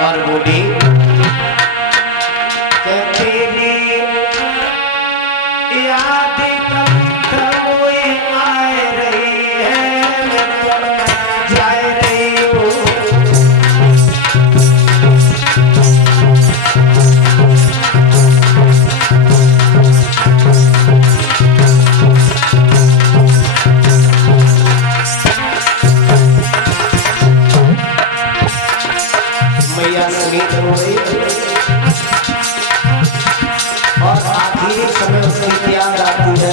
और बूढ़ी तेरी याद कब हुए आए रही है जा रही हूँ। मैया सुनीत हो गई और आखिरी समय उसकी याद आती है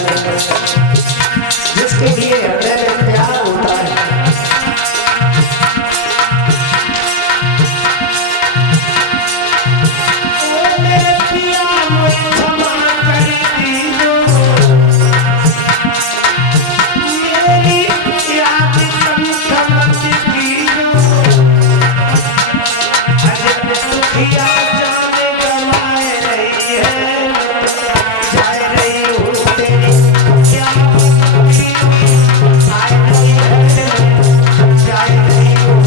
जिसके लिए हृदय में प्यार होता है। ओ मेरे पिया मुझे क्षमा कर दीजो, मेरी याद कम मत कीजो। दुखिया जाने गवाए रही है जा रही हूँ तेरी याद आए रही है जा रही हूँ।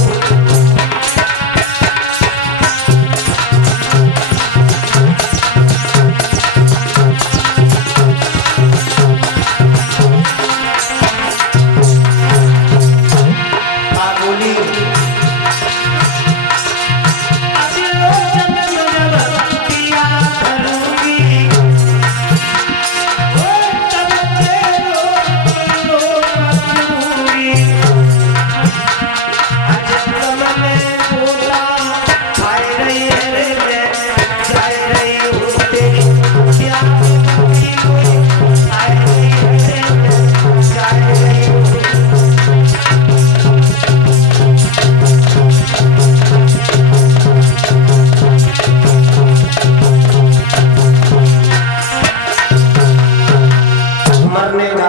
बोली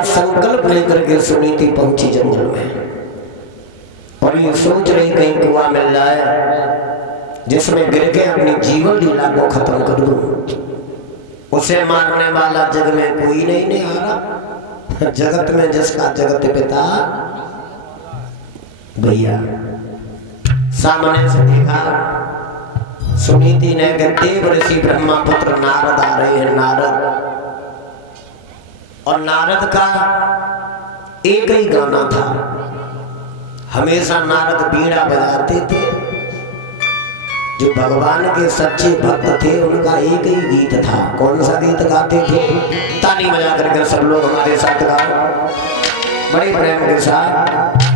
संकल्प लेकर के सुनीति पहुंची जंगल में और ये सोच रही कहीं कुआं मिल जाए जिसमें गिर के अपनी जीवन लीला को खत्म कर दूं। उसे मारने वाला जग में कोई नहीं आ रहा। जगत में जिसका जगत पिता भैया सामने से देखा सुनीति ने देव ऋषि ब्रह्मापुत्र नारद आ रहे हैं। नारद और नारद का एक ही गाना था, हमेशा नारद बीड़ा बजाते थे। जो भगवान के सच्चे भक्त थे उनका एक ही गीत था। कौन सा गीत गाते थे? ताली बजा करके सब लोग हमारे साथ गाओ बड़े प्रेम के साथ।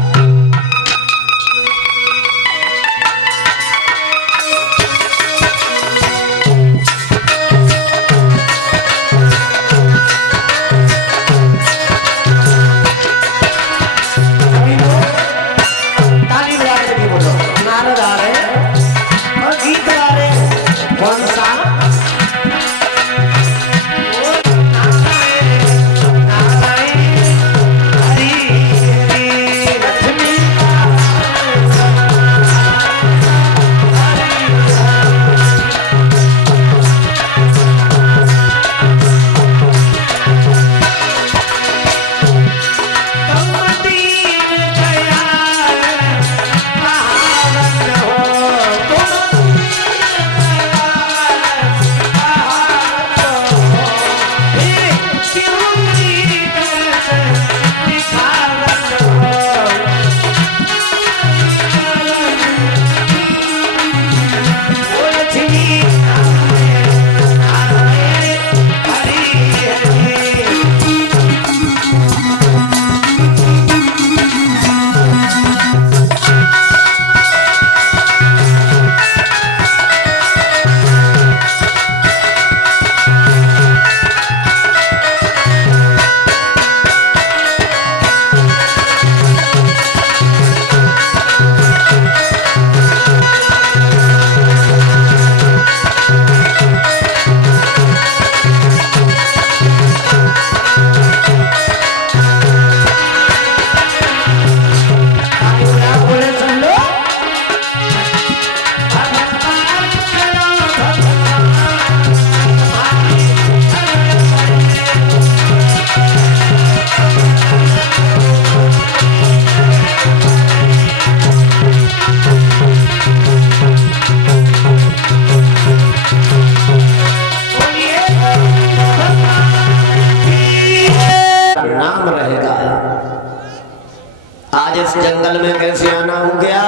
जंगल में कैसे आना हो गया?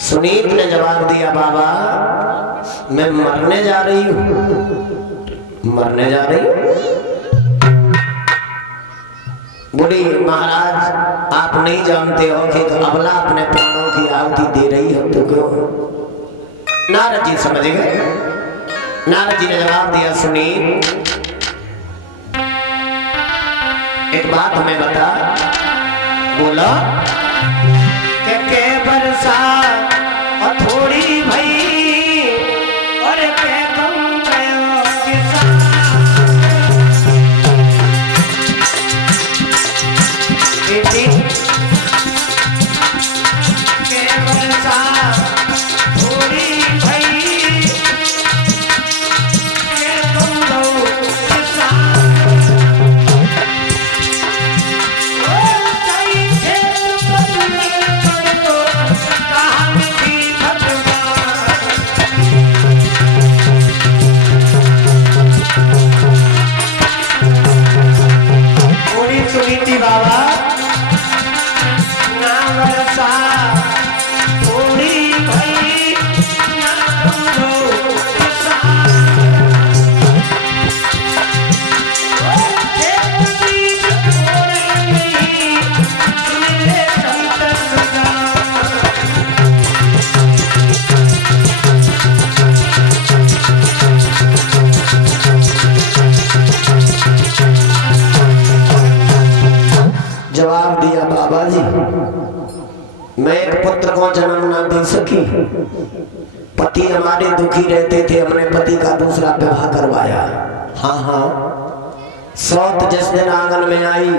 सुनीत ने जवाब दिया, बाबा मैं मरने जा रही हूं। मरने जा रही हूं? बोली महाराज आप नहीं जानते हो कि तो अबला अपने प्राणों की आहुति दे रही हो तो क्यों? नारद जी समझ गए। नारद जी ने जवाब दिया, सुनीत एक बात हमें बता। बोला के बरसा और थोड़ी भई और के तुम गयो किसान। बेटी के बरसा थोड़ी भई के तुम गयो किसान। बाबा ना बरसा थोड़ी भई ना तुम किसान। जवाब दिया, बाबा जी मैं एक पुत्र को जन्म ना दे सकी। पति हमारे दुखी रहते थे, हमने पति का दूसरा विवाह करवाया। हाँ हाँ, सौत जिस दिन आंगन में आई,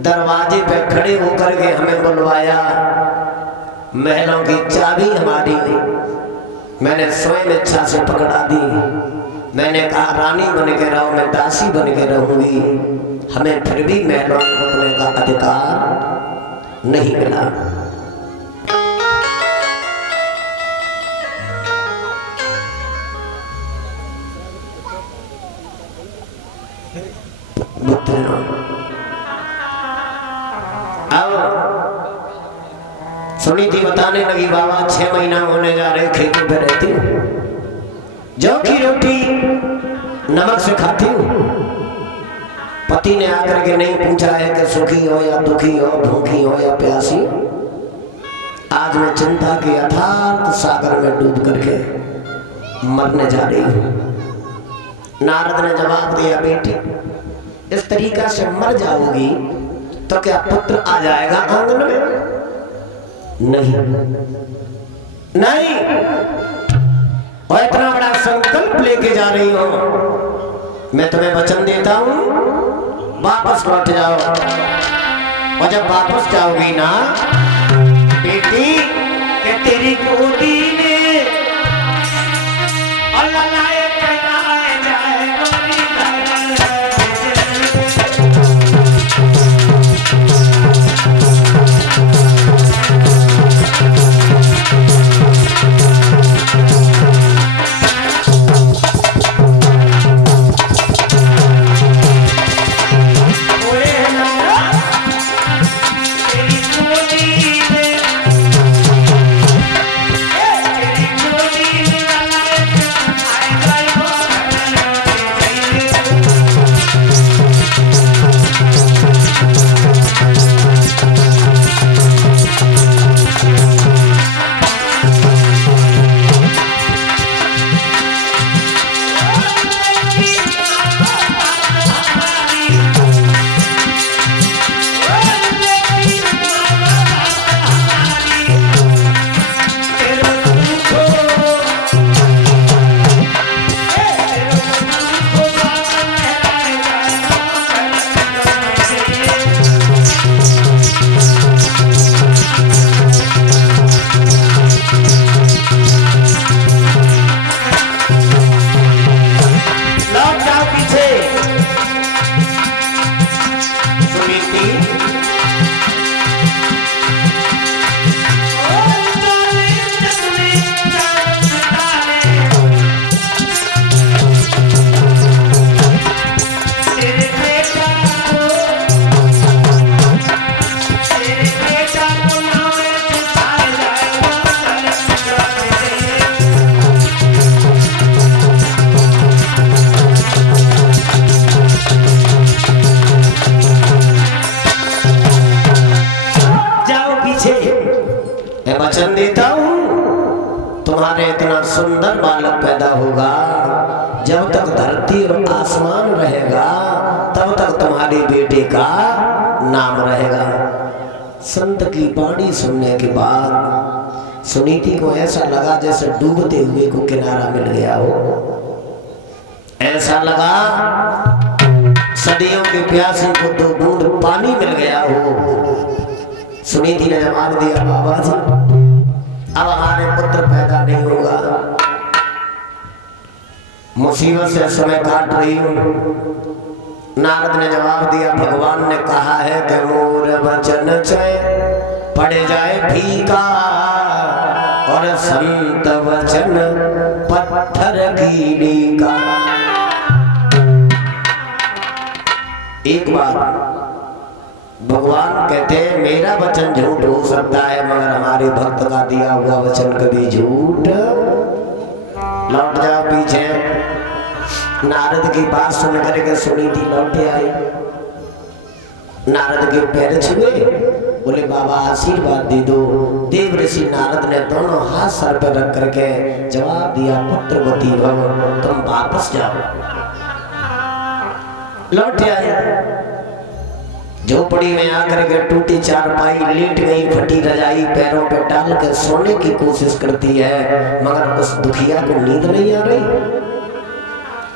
दरवाजे पे खड़े होकर के हमें बुलवाया। महलों की चाबी हमारी मैंने स्वयं इच्छा से पकड़ा दी। मैंने कहा रानी बन के रहो, मैं दासी बन के रहूंगी। हमें फिर भी महलों में रुकने का अधिकार नहीं मिला। अब सुनीति बताने लगी, बाबा 6 महीना होने जा रहे, खेती पे रहती हूँ, जौ की रोटी नमक से खाती हूँ। पति ने आकर के नहीं पूछा है कि सुखी हो या दुखी हो, भूखी हो या प्यासी। आज मैं चिंता के अथार्थ सागर में डूब करके मरने जा रही हूँ। नारद ने जवाब दिया, बेटी इस तरीका से मर जाओगी तो क्या पुत्र आ जाएगा आंगन में? नहीं नहीं, और इतना बड़ा संकल्प लेके जा रही हो, मैं तुम्हें वचन देता हूं वापस लौट जाओ। और जब वापस जाओगी ना बेटी के तेरी गोदी में और ललाए चलाए जाए गोरी हमारे इतना सुंदर बालक पैदा होगा, जब तक धरती और आसमान रहेगा तब तक तुम्हारी बेटे का नाम रहेगा। संत की वाणी सुनने के बाद सुनीति को ऐसा लगा जैसे डूबते हुए को किनारा मिल गया हो। ऐसा लगा सदियों के प्यासे को 2 बूंद पानी मिल गया हो। सुनीति ने जवाब दिया, बाबा जी अब हमारे पुत्र पैदा नहीं होगा, मुसीबत से समय काट रही हूं। नारद ने जवाब दिया, भगवान ने कहा है कि मोर वचन चय पड़ जाए फीका और संत वचन पत्थर कीड़ी का। एक बार भगवान कहते हैं मेरा वचन झूठ हो सकता है, मगर हमारे भक्त का दिया हुआ वचन कभी झूठ। लौट जाओ पीछे। नारद की बात सुन करके सुनीति लौटे आई, नारद के पैर छुए, बोले बाबा आशीर्वाद दे दो। देव ऋषि नारद ने दोनों हाथ सर पर रख करके जवाब दिया, पुत्रवती भव, तुम वापस जाओ। लौटे आए, झोपड़ी में आकर के टूटी चारपाई, लेट गई फटी रजाई पैरों पे डाल कर सोने की कोशिश करती है, मगर उस दुखिया को नींद नहीं आ रही।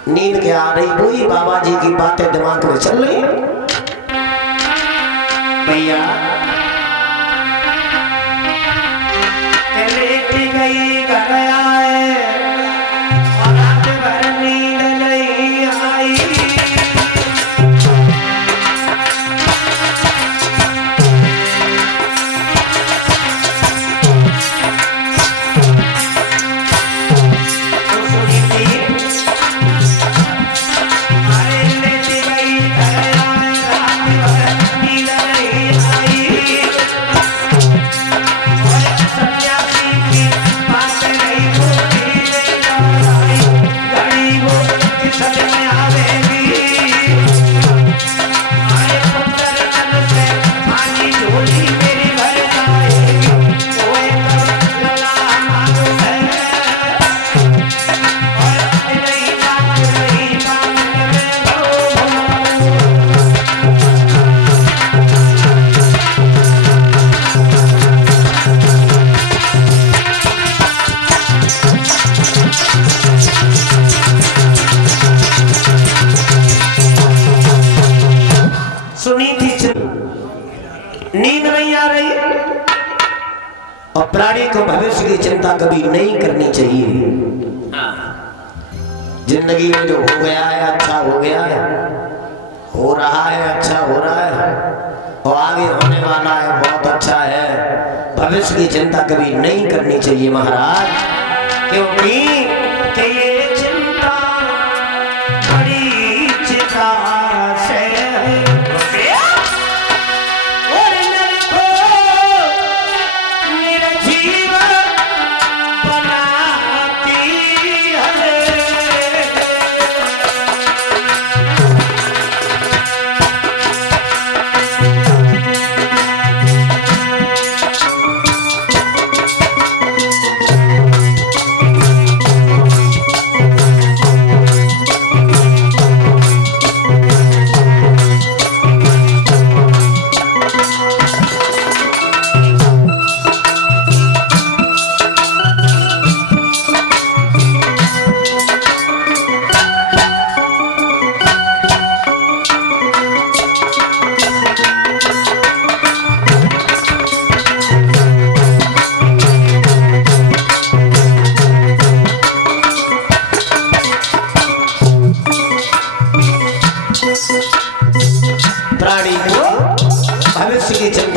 नींद क्या आ रही, वही बाबा जी की बातें दिमाग में चल रही। भैया लेट गई घर आए और रात भर नींद नहीं आई। नींद नहीं आ रही और प्राणी को भविष्य की चिंता कभी नहीं करनी चाहिए। जिंदगी में जो हो गया है अच्छा हो गया है, हो रहा है अच्छा हो रहा है, और आगे होने वाला है बहुत अच्छा है। भविष्य की चिंता कभी नहीं करनी चाहिए महाराज, क्योंकि ये चिंता बड़ी चिंता से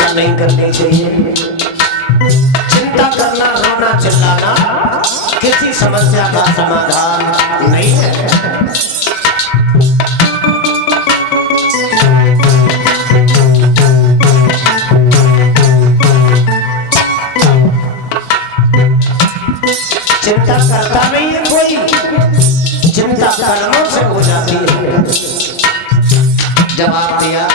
नहीं करनी चाहिए। चिंता करना, रोना चिल्लाना किसी समस्या का समाधान नहीं है। चिंता करता नहीं है कोई, चिंता कर्मों से हो जाती है। जवाब दिया,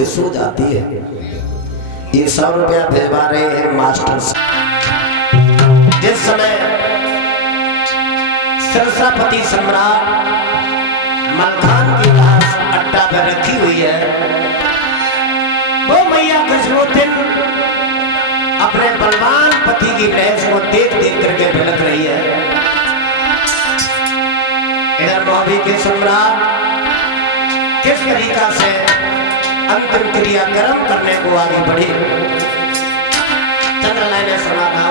के सो जाती है। ये 100 रुपया भिजवा रहे हैं मास्टर। जिस समय सरसापति सम्राट मलखान की लाश अड्डा पर रखी हुई है, वो मैया खसरोतिन अपने बलवान पति की लहज को देख देख करके भिलक रही है। इधर मौवी के सम्राट किस तरीका से अंतिम क्रियाक्रम करने को आगे बढ़े, चंद्रलाल ने सुना था।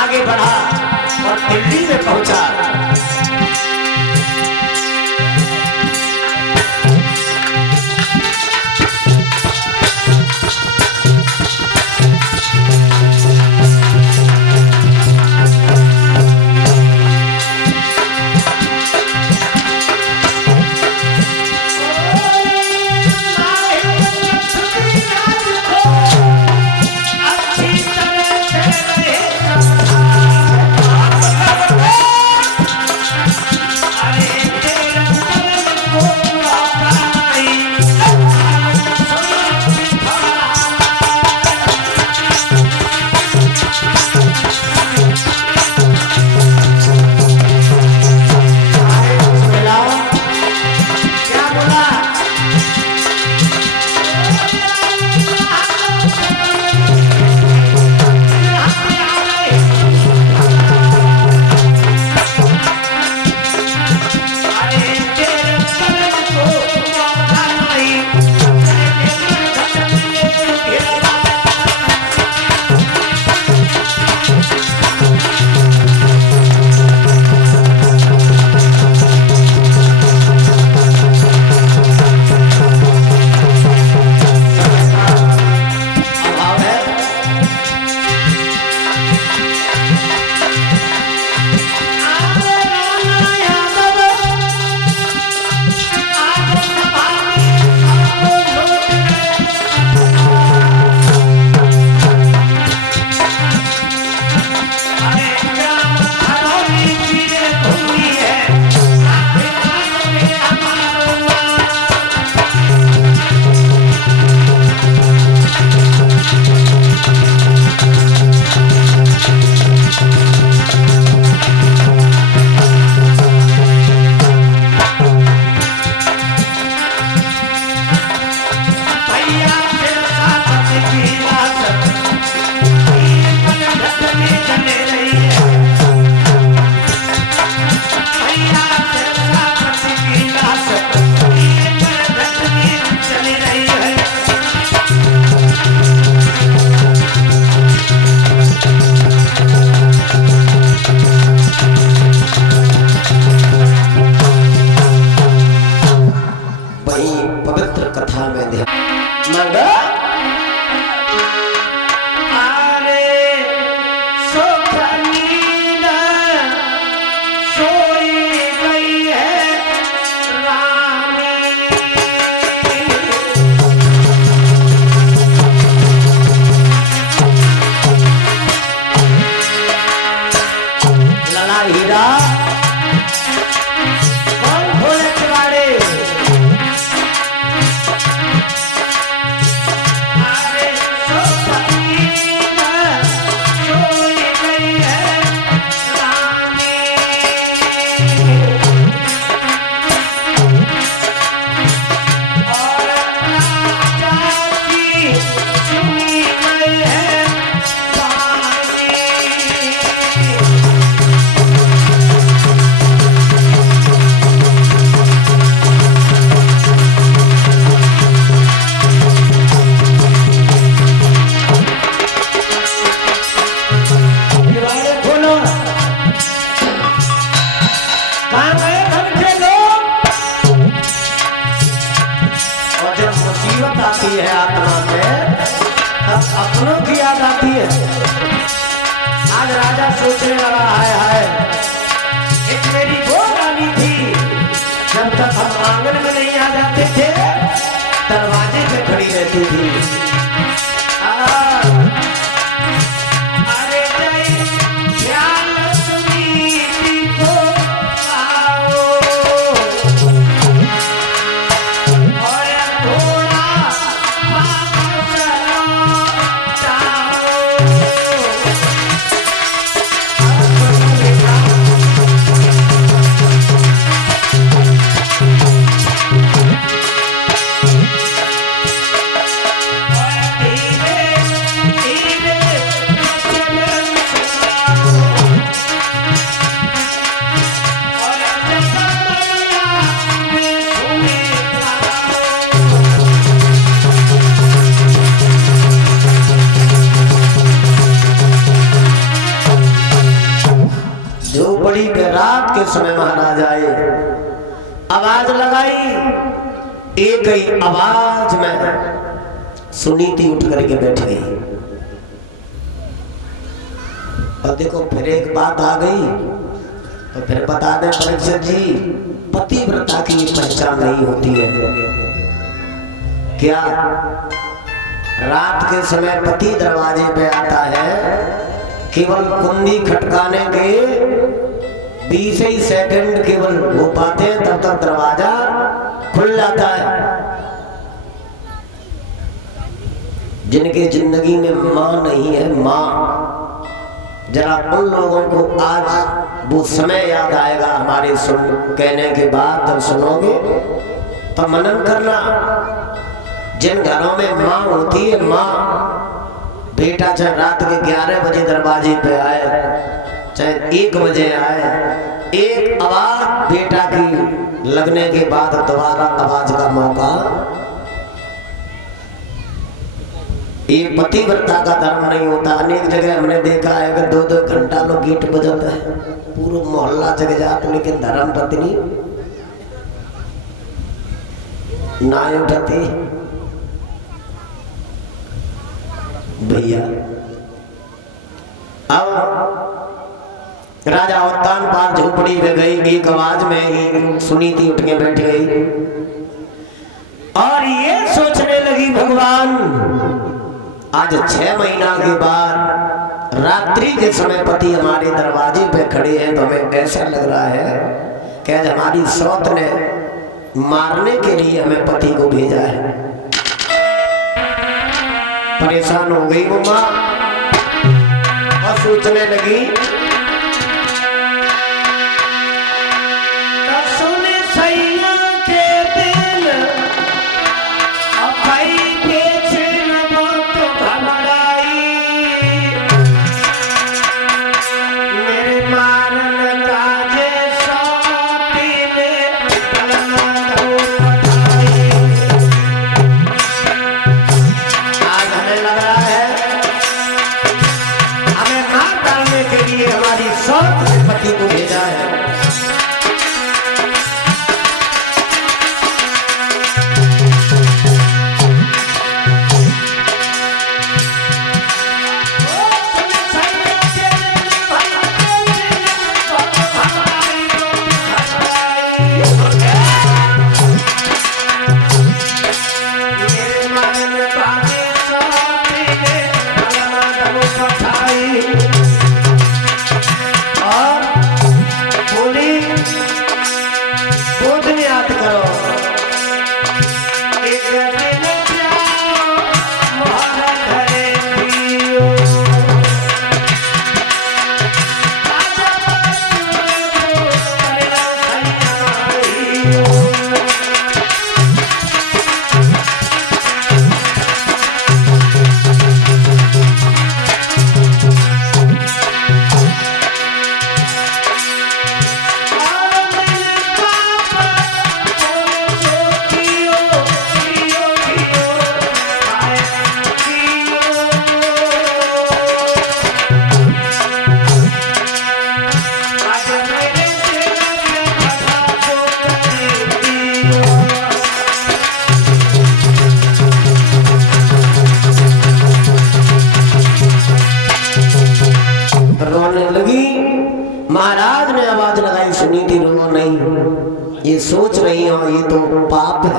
आगे बढ़ा और दिल्ली में पहुंचा। वही पवित्र कथा में ध्यान। मगर आरे सुख नींद सोई गई है रानी। लला हीरा कौन खोले किवाड़े? आरे सुख नींद सोई गई है रानी। और राजा की सुनी गई है वाणी। किवाड़े खोलो। कहाँ गए घर के लोग? और जब मुसीबत आती है आत्मा में तब अपनों की याद आती है। आज राजा सोचने लगा, हाय हाय, एक मेरी वो रानी थी, जब तक हम आंगन में नहीं आ जाते थे दरवाजे पे खड़ी रहती थी। अरे जय ख्याल सुनीति को आओ, और थोड़ा वापस जाओ। झोपड़ी के रात के समय महाराज आए, आवाज लगाई। एक ही आवाज में सुनीति उठ करके बैठ गई। और देखो फिर एक बात आ गई तो फिर बता दें परीक्षित जी, पतिव्रता की पहचान नहीं होती है क्या? रात के समय पति दरवाजे पे आता है, केवल कुंडी खटकाने के 20 ही सेकंड केवल हो पाते हैं, तब तक दरवाजा खुल जाता है। जिनके जिंदगी में माँ नहीं है, माँ, जरा उन लोगों को आज वो समय याद आएगा हमारे सुन कहने के बाद। जब सुनोगे तो मनन करना। जिन घरों में माँ होती है, माँ, बेटा चाहे रात के 11 बजे दरवाजे पे आए, चाहे 1 बजे आए, एक आवाज बेटा की लगने के बाद दोबारा आवाज का मौका। ये पतिव्रता का धर्म नहीं होता। अनेक जगह हमने देखा है कि 2-2 घंटा लोग गीट बजाता है, पूरा मोहल्ला जग जाता, लेकिन धर्म पत्नी ना उठती। भैया अब राजा उत्तान पार झोपड़ी में गई, एक आवाज में ही सुनीति उठ के बैठ गई और ये सोचने लगी, भगवान आज 6 महीना के बाद रात्रि के समय पति हमारे दरवाजे पे खड़े हैं, तो हमें ऐसा लग रहा है कि आज हमारी सौत ने मारने के लिए हमें पति को भेजा है। परेशान हो गई वो माँ और सोचने लगी, सुन सैया के दिल अफाई बेचैन मौत घबराई, मेरे मारन काजे सौती ने आज हमें लग रहा है हमें मार डालने के लिए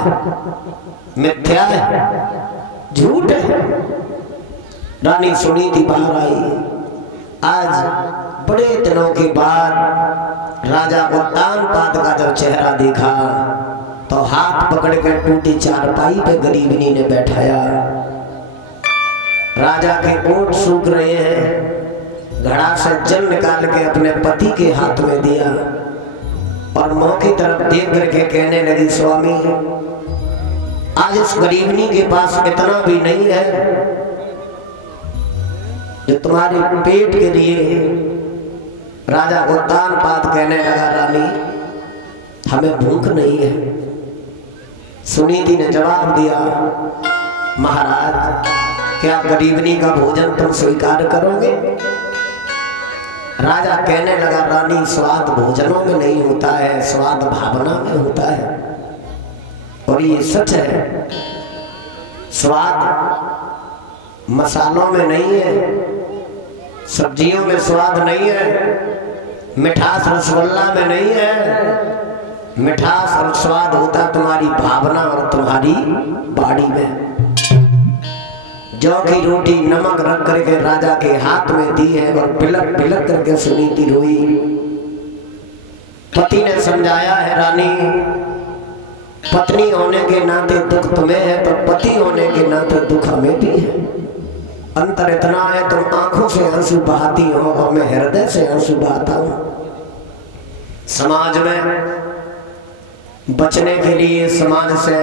है, मिथ्या है, झूठ है। रानी सुनीति बाहर आई। आज बड़े दिनों के बाद राजा उत्तानपाद का जब चेहरा देखा तो हाथ पकड़ कर टूटी चारपाई पे गरीबनी ने बैठाया। राजा के ओठ सूख रहे हैं, घड़ा से जल निकाल के अपने पति के हाथ में दिया और मुंह की तरफ देख करके कहने लगी, स्वामी आज इस गरीबनी के पास इतना भी नहीं है जो तुम्हारे पेट के लिए। राजा उत्तानपाद कहने लगा, रानी हमें भूख नहीं है। सुनीति ने जवाब दिया, महाराज क्या गरीबनी का भोजन तुम स्वीकार करोगे? राजा कहने लगा, रानी स्वाद भोजनों में नहीं होता है, स्वाद भावना में होता है। और ये सच है, स्वाद मसालों में नहीं है, सब्जियों में स्वाद नहीं है, मिठास रसगुल्ला में नहीं है। मिठास और स्वाद होता तुम्हारी भावना और तुम्हारी बाड़ी में। जौ की रोटी नमक रख करके राजा के हाथ में दी है और बिलक बिलक करके सुनीति रोई। पति ने समझाया है, रानी पत्नी होने के नाते दुख तुम्हें है तो पति होने के नाते दुख हमें भी है। अंतर इतना है, तुम आंखों से आंसू बहाती हो और मैं हृदय से आंसू बहाता हूं। समाज में बचने के लिए, समाज से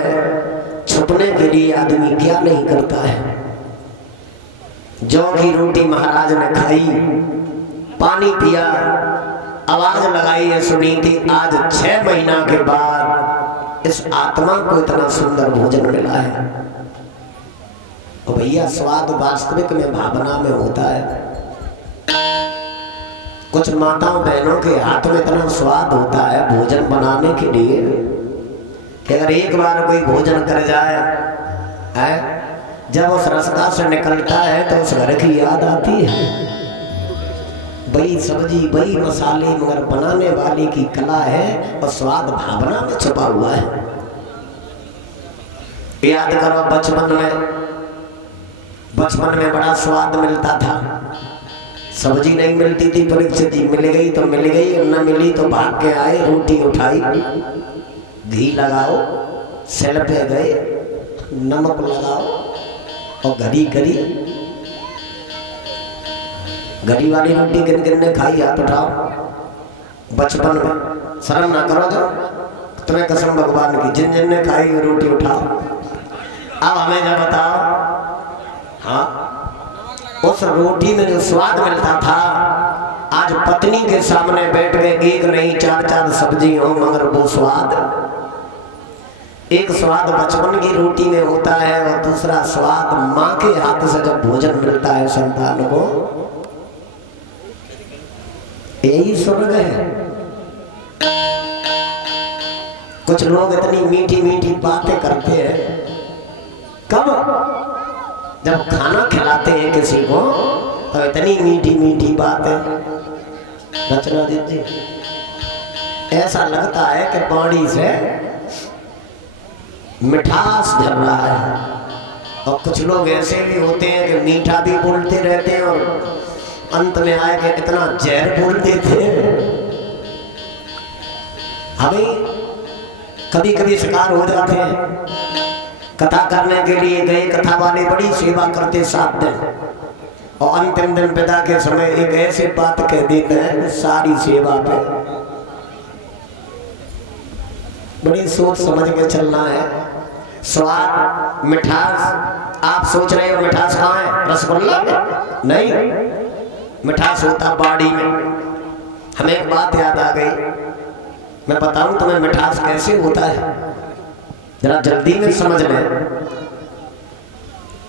छुपने के लिए आदमी क्या नहीं करता है। जौ की रोटी महाराज ने खाई, पानी पिया, आवाज लगाई है सुनीति, आज 6 महीना के बाद इस आत्मा को इतना सुंदर भोजन मिला है। तो भैया स्वाद वास्तविक में भावना में होता है। कुछ माताओं बहनों के हाथ में इतना स्वाद होता है भोजन बनाने के लिए कि अगर एक बार कोई भोजन कर जाए है, जब उस रास्ता से निकलता है तो उस घर की याद आती है। बड़ी सब्जी, बड़ी मसाले, मगर बनाने वाले की कला है और स्वाद भावना में छुपा हुआ है। याद करो बचपन में बड़ा स्वाद मिलता था। सब्जी नहीं मिलती थी, परीक्षित जी मिल गई तो मिल गई, न मिली तो भाग के आए, रोटी उठाई, घी लगाओ, सेल पे गए, नमक लगाओ और घड़ी करी। घड़ी वाली रोटी किन किन ने खाई, हाथ उठाओ। बचपन में शर्म ना करो, जो तुम्हें कसम भगवान की, जिन जिन ने खाई रोटी उठाओ। अब हमें जब बताओ, हाँ उस रोटी में जो स्वाद मिलता था, आज पत्नी के सामने बैठ के एक नहीं 4-4 सब्जी हो, मगर वो स्वाद, एक स्वाद बचपन की रोटी में होता है और दूसरा स्वाद माँ के हाथ से जब भोजन मिलता है संतान को, यही स्वर्ग है। कुछ लोग इतनी मीठी मीठी बातें करते हैं, कब जब खाना खिलाते हैं किसी को तो इतनी मीठी मीठी बातें। रचना दीजिए, ऐसा लगता है कि पानी से मिठास झर रहा है। और कुछ लोग ऐसे भी होते हैं कि मीठा भी बोलते रहते हैं और अंत में आए कि इतना जहर बोलते थे। हमें कभी कभी शिकार हो जाते हैं। कथा करने के लिए गए, कथा वाले बड़ी सेवा करते 7 दिन, और अंतिम दिन विदा के समय एक ऐसे बात कह देते हैं सारी सेवा पे। बड़ी सोच समझ के चलना है। स्वाद, मिठास, आप सोच रहे हो मिठास कहाँ है? रसगुल्ला में नहीं, मिठास होता बाड़ी में। हमें एक बात याद आ गई, मैं बताऊं तुम्हें मिठास कैसे होता है, जरा जल्दी में समझ लें।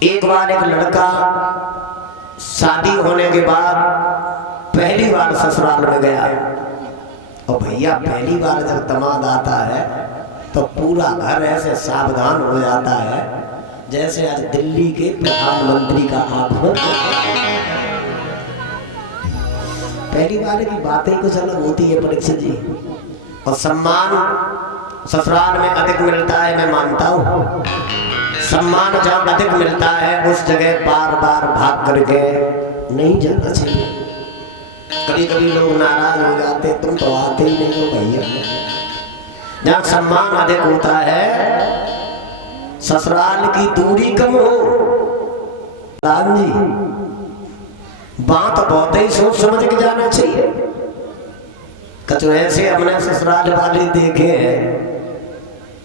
एक बार एक लड़का शादी होने के बाद पहली बार ससुराल में गया, और भैया पहली बार जब दामाद आता है तो पूरा घर ऐसे सावधान हो जाता है जैसे आज दिल्ली के प्रधानमंत्री का आगमन। पहली बार की बातें कुछ अलग होती है परीक्षित जी। और सम्मान ससुराल में अधिक मिलता है, मैं मानता हूँ। सम्मान जहाँ अधिक मिलता है उस जगह बार बार भाग करके नहीं जाना चाहिए। कभी कभी लोग नाराज हो जाते, तुम तो आते ही नहीं हो भैया। जहाँ सम्मान अधिक होता है, ससुराल की दूरी कम हो, राम जी बात बहुत ही सोच समझ के जाना चाहिए। कुछ ऐसे हमने ससुराल वाले देखे हैं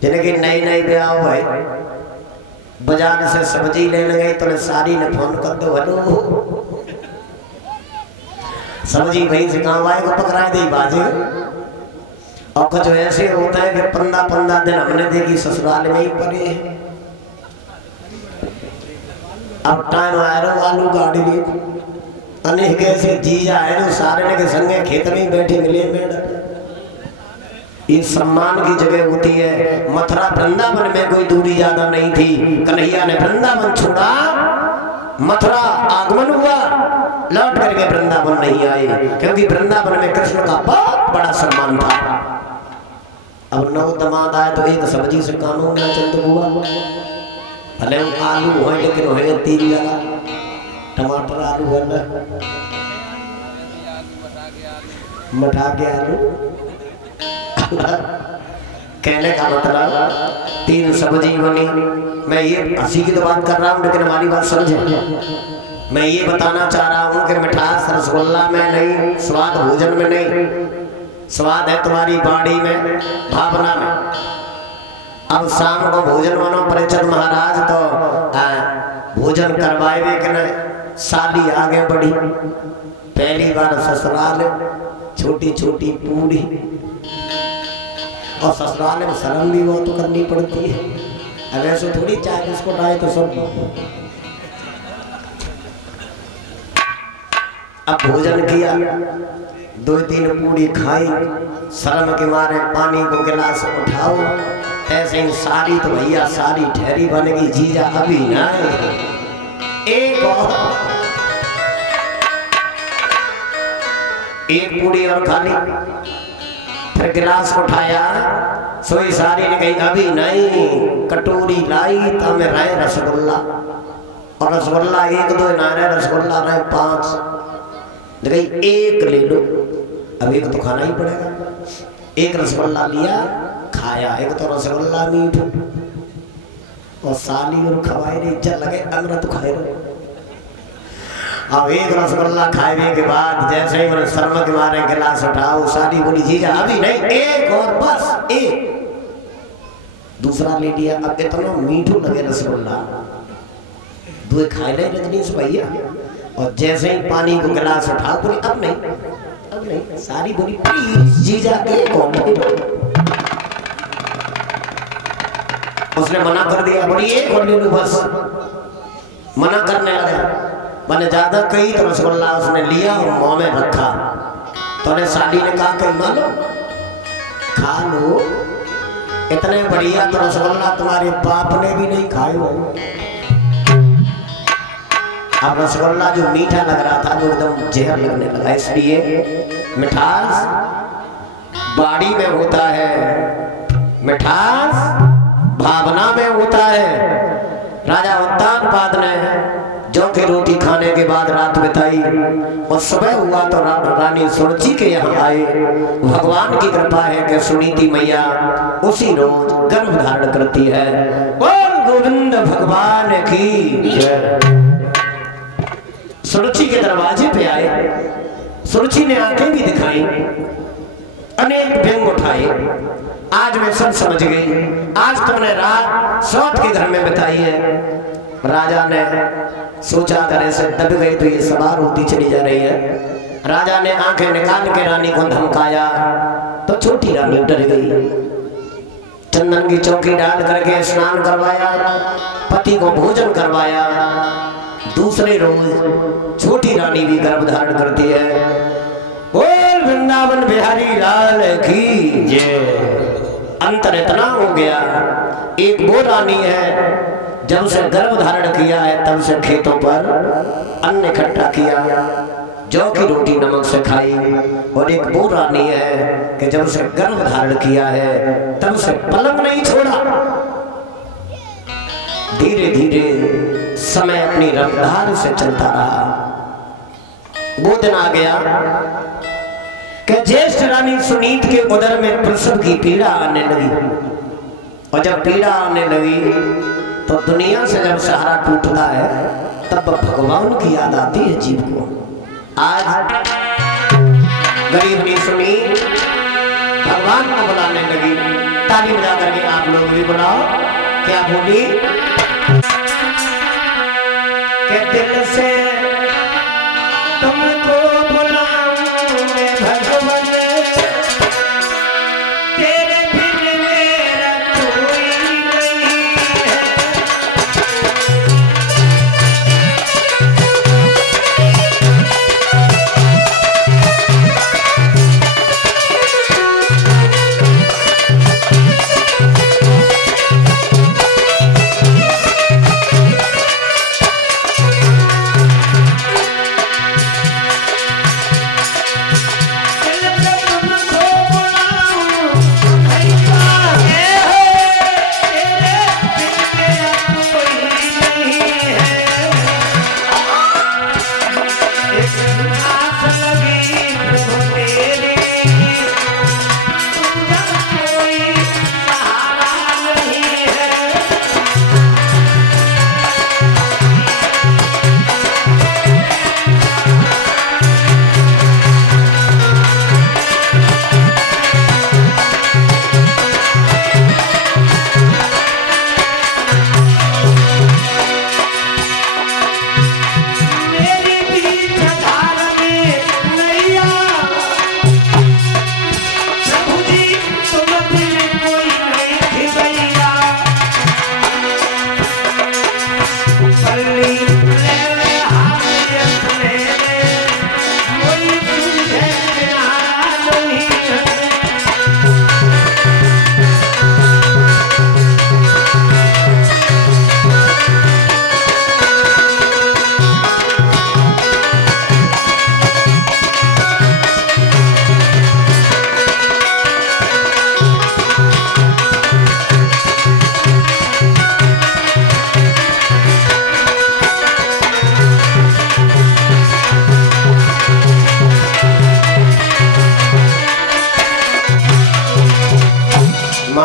जिनके नई नई ब्याह हुए, बाजार से सब्जी लेने गई तो सारी ने फोन कर दो, हेलो सब्जी भाई से कहाँ आए को पकड़ा दी बाजे। और कुछ ऐसे होता है कि 15 दिन हमने देखी ससुराल में ही पड़े हैं। अब टाइम आया रो आलू गाड़ी ली अनेक ऐसे जीजा है जो सारे के संगे खेत में बैठे मिले मैडम। ये सम्मान की जगह होती है। मथुरा वृंदावन में कोई दूरी ज्यादा नहीं थी। कन्हैया ने वृंदावन छोड़ा, मथुरा आगमन हुआ, लौट करके वृंदावन नहीं आए क्योंकि वृंदावन में कृष्ण का बहुत बड़ा सम्मान था। अब 9 दामाद आए तो एक सब्जी से कानून न चलते हुआ, भले आलू हो लेकिन हो 3 जगह टमाटर आलू वाला मठा के आलू कहने का मतलब 3 सब्जी बनी। मैं ये हंसी की तो बात कर रहा हूँ लेकिन हमारी बात समझे। मैं ये बताना चाह रहा हूँ कि मिठास रसगुल्ला में नहीं, स्वाद भोजन में नहीं, स्वाद है तुम्हारी बाड़ी में, भावना में। अब शाम को भोजन मानो परिचर महाराज तो भोजन करवाए कि नहीं। साली आगे बढ़ी, पहली बार ससुराल, छोटी छोटी पूरी, और ससुराल में शर्म भी वो तो करनी पड़ती है। अब ऐसे थोड़ी चाय बिस्कुट आए तो सब। अब भोजन किया, 2-3 पूरी खाई, शर्म के मारे पानी को गिलास उठाओ, ऐसे ही सारी तो भैया सारी ठहरी बनेगी, जीजा अभी ना एक पूरी और खाली, फिर गिलास उठाया, सोई सारी ने कही अभी नहीं, कटोरी लाई तो में रहे रसगुल्ला, और रसगुल्ला 1-2 ना रहे, रसगुल्ला रहे 5, कही 1 ले लो, अब 1 तो खाना ही पड़ेगा। 1 रसगुल्ला लिया, खाया, 1 तो रसगुल्ला मीठ, और साली और खवाए रे इज्जत लगे अमृत खाए रो। अब 1 रसगुल्ला खाने के बाद जैसे ही मैंने शर्म के मारे गिलास उठाओ, साली बोली जीजा अभी नहीं, 1 और बस 1, दूसरा ले लिया। अब इतना मीठू लगे रसगुल्ला, 2 खाए ले रजनीश भैया, और जैसे ही पानी को गिलास उठाओ बोली अब नहीं, अब नहीं। सारी बोली प्लीज जीजा 1 और, उसने मना कर दिया, बोली 1 और ले लो बस, मना करने लगा। मैंने ज्यादा कही तो रसगुल्ला उसने लिया और मुंह में रखा, तो ने साली ने कहा कहीं मानो खा लो, इतने बढ़िया तो रसगुल्ला तुम्हारे बाप ने भी नहीं खाए हो। अब रसगुल्ला जो मीठा लग रहा था जो एकदम जहर लगने लगा, इसलिए मिठास बाड़ी में होता है, मिठास भावना में होता है। राजा उत्तानपाद ने जौ की रोटी खाने के बाद रात बिताई, और सुबह हुआ तो रानी सुरुचि के यहाँ आए। भगवान की कृपा है कि सुनीति मैया उसी रोज गर्भ धारण करती है। और गोविंद भगवान की जय। सुरुचि के दरवाजे पे आए, सुरुचि ने आंखें भी दिखाई, अनेक व्यंग उठाए। आज मैं सब समझ गई, आज तुमने रात सौत के घर में बिताई है। राजा ने सोचा तरह से दब गई तो ये सवार होती चली जा रही है। राजा ने आंखें निकाल के रानी को धमकाया तो छोटी रानी डर गई। चंदन की चौकी डाल करके स्नान करवाया, पति को भोजन करवाया। दूसरे रोज छोटी रानी भी गर्भ धारण करती है। बोल वृंदावन बिहारी लाल की जय। अंतर इतना हो गया, एक वो रानी है जब से गर्भ धारण किया है तब से खेतों पर अन्न इकट्ठा किया, जौ की रोटी नमक से खाई। और एक वो रानी है कि जब से गर्भ धारण किया है तब से पलक नहीं छोड़ा। धीरे धीरे समय अपनी रफ्तार से चलता रहा। वो दिन आ गया कि ज्येष्ठ रानी सुनीत के उदर में प्रसव की पीड़ा आने लगी। और जब पीड़ा आने लगी तो दुनिया से जब सहारा टूटता है तब भगवान की याद आती है जीव को। आज गरीबनी सुनीत भगवान को बुलाने लगी। ताली बजा करके आप लोग भी बुलाओ। क्या बोली कि दिल से तुमको बुलाऊंगे भगवान, तेरे बिन मेरा कोई नहीं है।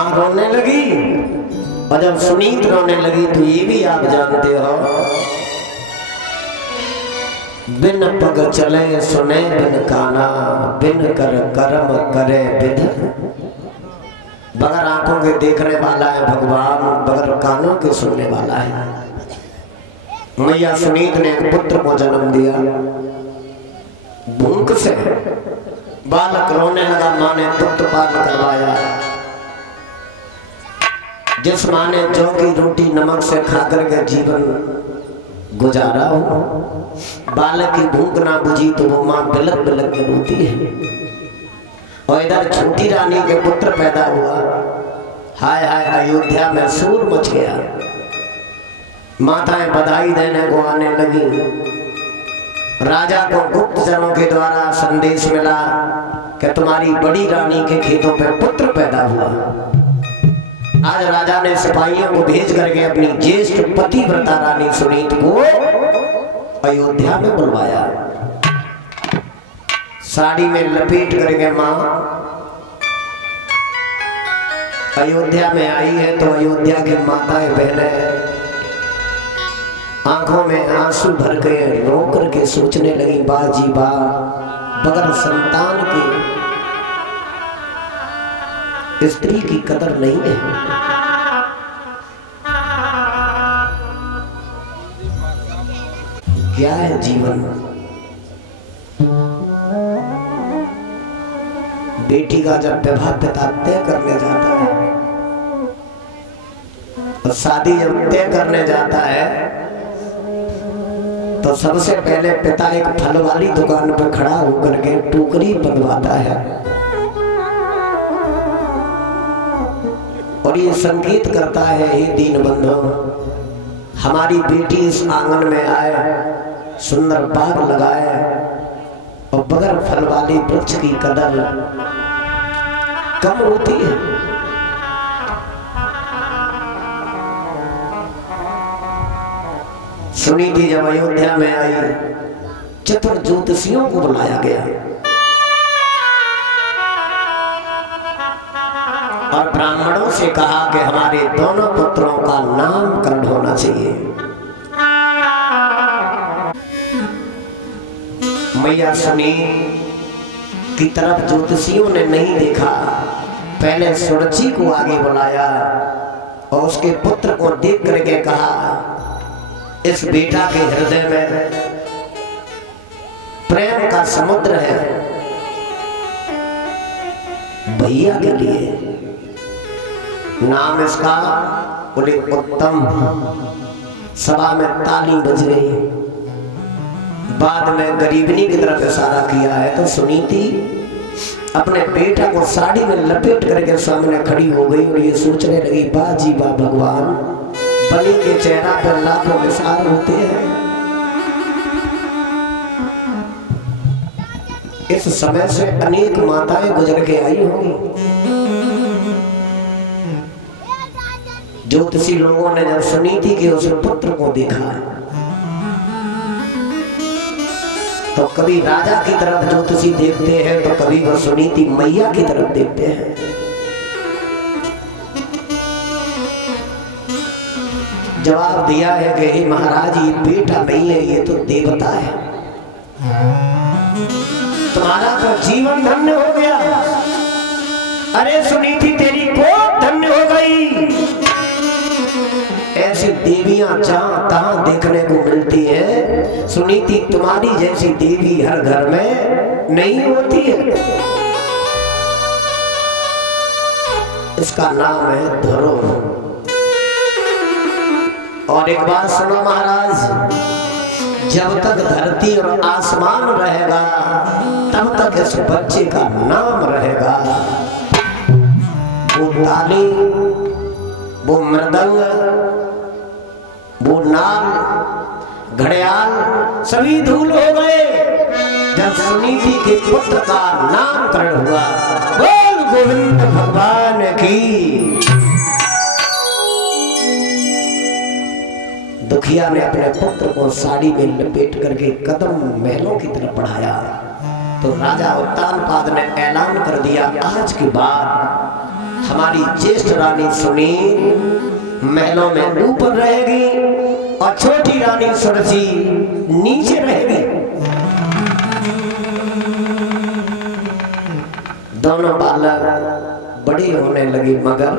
रोने लगी। और जब सुनीत रोने लगी तो ये भी आप जानते हो, बिन पग चले सुने बिन काना, बिन कर कर्म करे विध। बगैर आंखों के देखने वाला है भगवान, बगैर कानों के सुनने वाला है। मैया सुनीत ने एक पुत्र को जन्म दिया। भूख से बालक रोने लगा। माँ ने पुत्र पान करवाया। जिस माँ ने जौ की रोटी नमक से खाकर के जीवन गुजारा हो, बालक की भूख ना बुझी तो वो माँ बिलक बिलक के रोती है। और इधर छोटी रानी के पुत्र पैदा हुआ। हाय हाय अयोध्या में शोर मच गया। माताएं बधाई देने को आने लगी। राजा को गुप्त जनों के द्वारा संदेश मिला कि तुम्हारी बड़ी रानी के खेतों पे पुत्र पैदा हुआ। आज राजा ने सिपाहियों को भेज करके अपनी ज्येष्ठ पतिव्रता रानी सुनीत को अयोध्या में बुलवाया। साड़ी में लपेट करके माँ अयोध्या में आई है तो अयोध्या की माताएं बहनें आंखों में आंसू भर के रो करके सोचने लगी, बाजी बा बगैर संतान के स्त्री की कदर नहीं है। क्या है जीवन? बेटी का जब विवाह पिता तय करने जाता है और शादी जब तय करने जाता है तो सबसे पहले पिता एक फल वाली दुकान पर खड़ा होकर के टोकरी बनवाता है और ये संकेत करता है, हे दीन बंधु, हमारी बेटी इस आंगन में आए, सुंदर बाग लगाए और बगैर फल वाले वृक्ष की कदर कम होती है। सुनीति जब अयोध्या में आई, चतुर ज्योतिषियों को बुलाया गया और ब्राह्मणों से कहा कि हमारे दोनों पुत्रों का नामकरण होना चाहिए। मैया सुनी की तरफ ज्योतिषियों ने नहीं देखा, पहले सुरची को आगे बुलाया और उसके पुत्र को देख करके कहा, इस बेटा के हृदय में प्रेम का समुद्र है, भैया के लिए नाम इसका बोले उत्तम। सभा में ताली बज गई। बाद में गरीबनी की तरफ इशारा किया है तो सुनीति अपने बेटा को साड़ी में लपेट करके सामने खड़ी हो गई और ये सोचने लगी, वाह जी वाह भगवान, बलि के चेहरा पर लाखों निशान होते हैं। इस समय से अनेक माताएं गुजर के आई होंगी। ज्योतिषी लोगों ने जब सुनीति के उस पुत्र को देखा तो कभी राजा की तरफ ज्योतिषी देखते हैं तो कभी वह सुनीति मैया की तरफ देखते हैं। जवाब दिया है कि हे महाराज, ये बेटा नहीं है, ये तो देवता है। तुम्हारा तो जीवन धन्य हो गया। अरे सुनीति, तेरी गोद धन्य हो गई। ऐसी देवियां जहां तहां देखने को मिलती है, सुनीति तुम्हारी जैसी देवी हर घर में नहीं होती है। इसका नाम है ध्रुव। और एक बात सुनो महाराज, जब तक धरती और आसमान रहेगा तब तक इस बच्चे का नाम रहेगा। वो ताली, वो मृदंग, वो नाल, घड़ियाल सभी धूल हो गए जब सुनीति के पुत्र का नामकरण हुआ। बोल गोविंद भगवान की। दुखिया ने अपने पुत्र को साड़ी में लपेट करके कदम महलों की तरफ बढ़ाया तो राजा उत्तानपाद ने ऐलान कर दिया, आज के बाद हमारी ज्येष्ठ रानी सुनी महलों में ऊपर रहेगी और छोटी रानी सुरसी नीचे रहेगी। दोनों बालक बड़े होने लगे मगर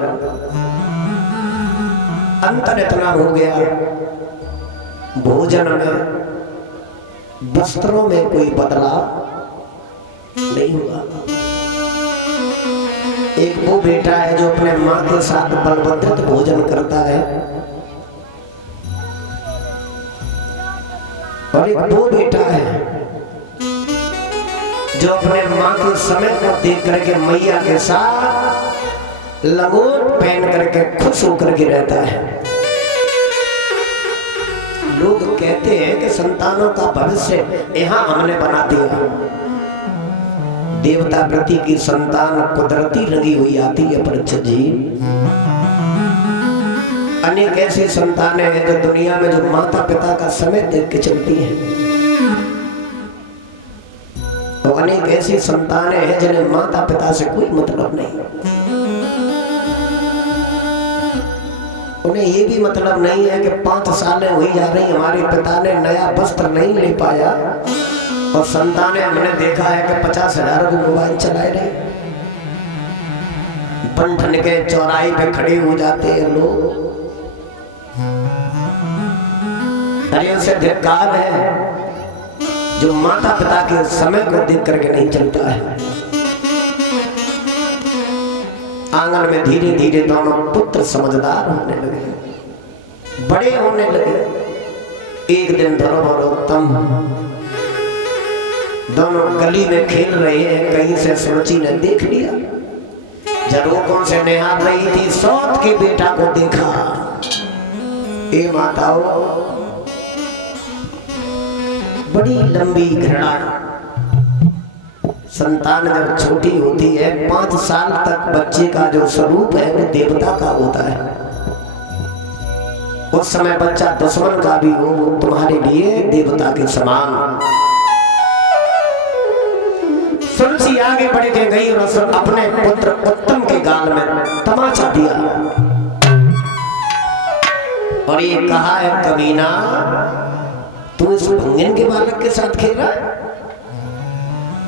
अंतर इतना हो गया, भोजन में, वस्त्रों में कोई बदलाव नहीं हुआ। एक वो बेटा है जो अपने माँ के साथ बलवंत भोजन करता है और एक वो बेटा है जो अपने माँ के समय को देख करके मैया के साथ लंगोट पहन करके खुश होकर के रहता है। लोग कहते हैं कि संतानों का भविष्य यहाँ हमने बना दिया। देवता प्रति की संतान कुदरती लगी हुई आती है परीक्षित जी। अनेक ऐसी संतानें हैं जो दुनिया में जो माता पिता का समय देख के चलती हैं, तो अनेक ऐसी संतानें हैं जिन्हें माता पिता से कोई मतलब नहीं। उन्हें ये भी मतलब नहीं है कि 5 सालें हुई जा रही, हमारे पिता ने नया वस्त्र नहीं ले पाया और संतानें हमने देखा है कि 50,000 को मोबाइल चलाए रहे। बंठन के चौराहे पे खड़े हो जाते हैं लोग। अरे उसे धिक्कार है जो माता पिता के समय को देख करके नहीं चलता है। आंगन में धीरे धीरे दोनों पुत्र समझदार होने लगे, बड़े होने लगे। एक दिन ध्रुव और उत्तम दोनों गली में खेल रहे हैं, कहीं से सुरुचि ने देख लिया। झरोकों से निहार रही थी, सौत के बेटा को देखा। ए माताओं, बड़ी लंबी घृणा संतान जब छोटी होती है 5 साल तक बच्चे का जो स्वरूप है वो देवता का होता है। उस समय बच्चा दुश्मन का भी हो वो तुम्हारे लिए देवता के समान। तुलसी आगे बढ़ के गई और अपने पुत्र उत्तम के गाल में तमाचा दिया और ये कहा है, कमीना तू इस भंगिन के बालक के साथ खेल रहा है।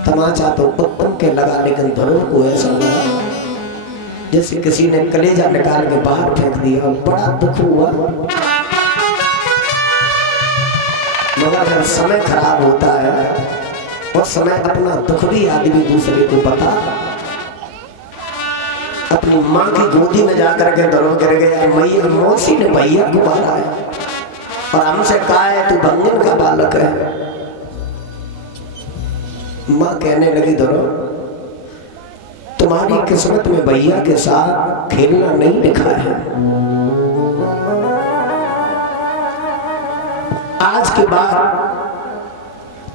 तमाचा तो उत्तम के लगा, लेकिन ध्रुव को ऐसा लगा जैसे किसी ने कलेजा निकाल के बाहर फेंक दिया। बड़ा दुख हुआ, मगर जब समय खराब होता है उस समय अपना दुख भी आदमी दूसरे को बता। अपनी माँ की गोदी में जाकर के ध्रुव गिर गया। मैया मौसी ने भैया को मारा है और हमसे कहा है तू भंगिन का बालक है। माँ कहने लगी, ध्रुव तुम्हारी किस्मत में भैया के साथ खेलना नहीं लिखा है। आज के बाद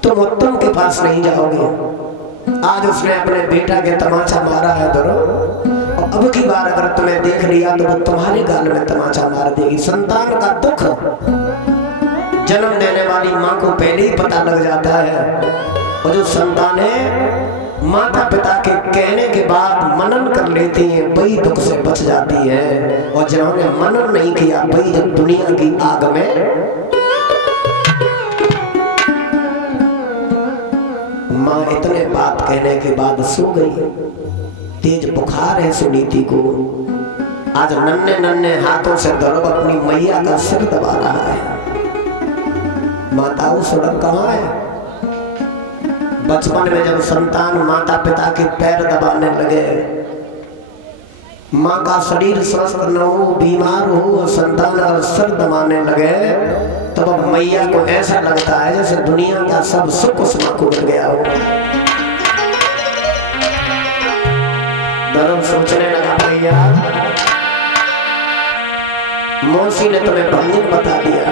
तुम उत्तम के पास नहीं जाओगे। आज उसने अपने बेटा के तमाचा मारा है ध्रुव, और अब की बार अगर तुम्हें देख लिया तो वो तुम्हारे गाल में तमाचा मार देगी। संतान का दुख जन्म देने वाली माँ को पहले ही पता लग जाता है, और जो संतानें माता पिता के कहने के बाद मनन कर लेती हैं वही दुख से बच जाती है, और जिन्होंने मनन नहीं किया वही जब दुनिया की आग में। माँ इतने बात कहने के बाद सो गई। तेज बुखार है सुनीति को। आज नन्हे नन्हे हाथों से ध्रुव अपनी मैया का सिर दबा रहा है। माताओं सुरभ कहाँ है? बचपन में जब संतान माता पिता के पैर दबाने लगे, माँ का शरीर स्वस्थ न हो, बीमार हो, और संतान अगर सिर दबाने लगे तब तो मैया को ऐसा लगता है जैसे दुनिया का सब सुख उसमें को मिल गया हो। ध्रुव सोचने लगा, भैया मौसी ने तुम्हें भंगिन बता दिया,